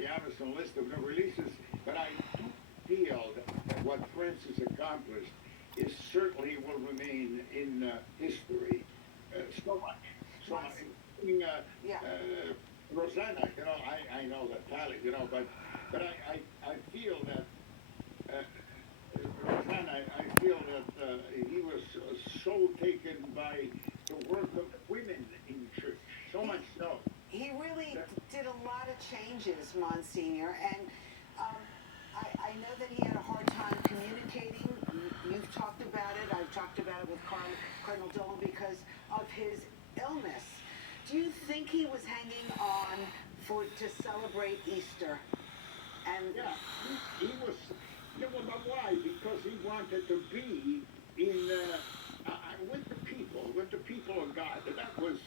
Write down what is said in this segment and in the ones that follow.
the Amazon list of new releases, but I do feel that what Francis accomplished is certainly will remain in history. So much, so much. Including, Yeah. Rosanna, I know that talent, but I feel that Rosanna, I feel that he was so taken by the work of the women in church, so much so. He really That, did a lot of changes, Monsignor, and um, I know that he had a hard time communicating. You've talked about it. I've talked about it with Cardinal Dolan because of his illness. Do you think he was hanging on to celebrate Easter? And yeah, he was. You know, but why? Because he wanted to be in with the people of God. That was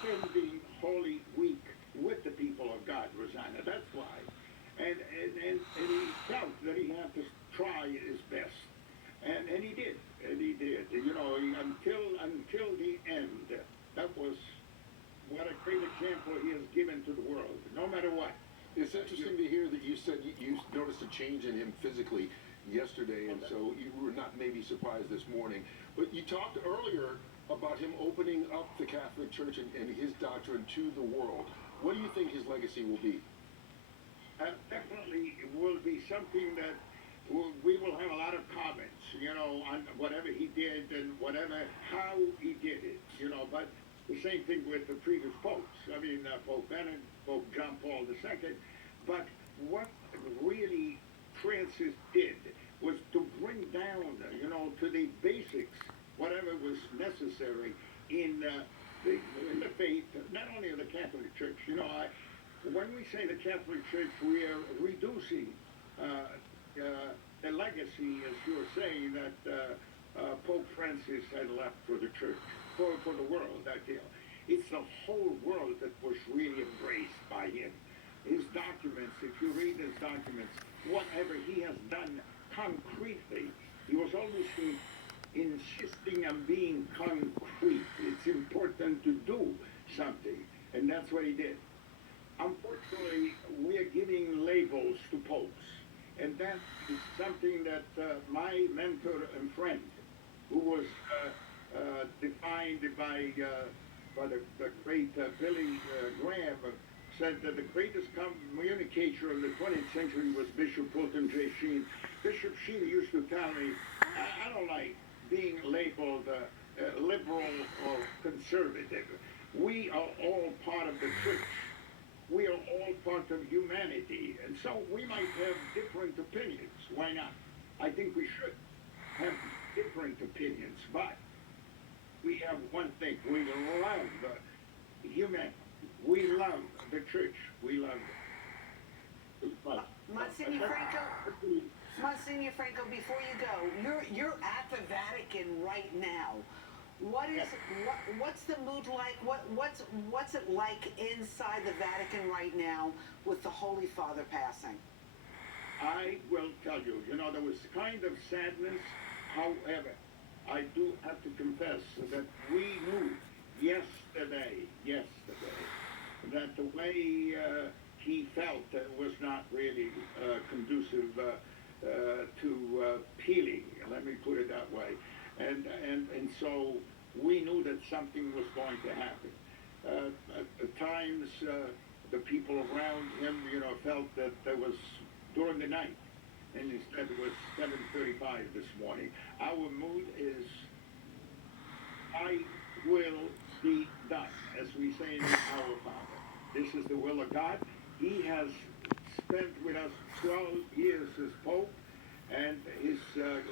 spending Holy Week with the people of God, Rosanna. That's why. And he felt that he had to try his best, and he did, and he did. Until the end, that was what a great example he has given to the world. No matter what. It's interesting to hear that you said you noticed a change in him physically yesterday, and so you were not maybe surprised this morning. But you talked earlier about him opening up the Catholic Church and his doctrine to the world. What do you think his legacy will be? Definitely will be something that we will have a lot of comments, on whatever he did and how he did it, but the same thing with the previous popes. I mean, Pope Benedict, Pope John Paul II. But what really Francis did was to bring down, to the basics, whatever was necessary in the faith, not only of the Catholic Church. When we say the Catholic Church, we are reducing the legacy, as you were saying, that Pope Francis had left for the Church, for the world, I feel. It's the whole world that was really embraced by him. His documents, if you read his documents, whatever he has done concretely, he was always insisting on being concrete. It's important to do something, and that's what he did. Unfortunately, we are giving labels to popes, and that is something that my mentor and friend, who was defined by the great Billy Graham, said that the greatest communicator of the 20th century was Bishop Fulton J. Sheen. Bishop Sheen used to tell me, I don't like being labeled liberal or conservative. We are all part of the church. We are all part of humanity. And so we might have different opinions. Why not? I think we should have different opinions, but we have one thing. We love humanity. We love the church. We love it. Monsignor Franco, before you go, you're at the Vatican right now. What's the mood like? What's it like inside the Vatican right now with the Holy Father passing? I will tell you, there was kind of sadness. However, I do have to confess that we knew yesterday, that the way he felt was not really conducive to healing. Let me put it that way. And so we knew that something was going to happen. At times, the people around him, felt that there was during the night, and instead it was 7:35 this morning. Our mood is, I will be done, as we say in Our Father. This is the will of God. He has spent with us 12 years as Pope, and his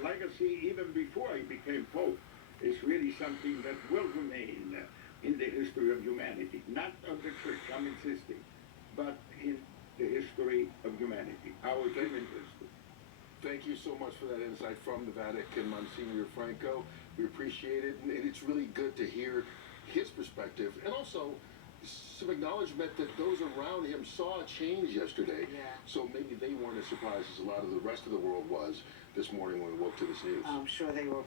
legacy, even before he became Pope, is really something that will remain in the history of humanity. Not of the Church, I'm insisting, but in the history of humanity, our human history. Thank you so much for that insight from the Vatican, Monsignor Franco. We appreciate it, and it's really good to hear his perspective, and also some acknowledgement that those around him saw a change yesterday. Yeah. So maybe they weren't as surprised as a lot of the rest of the world was this morning when we woke to this news. I'm sure they were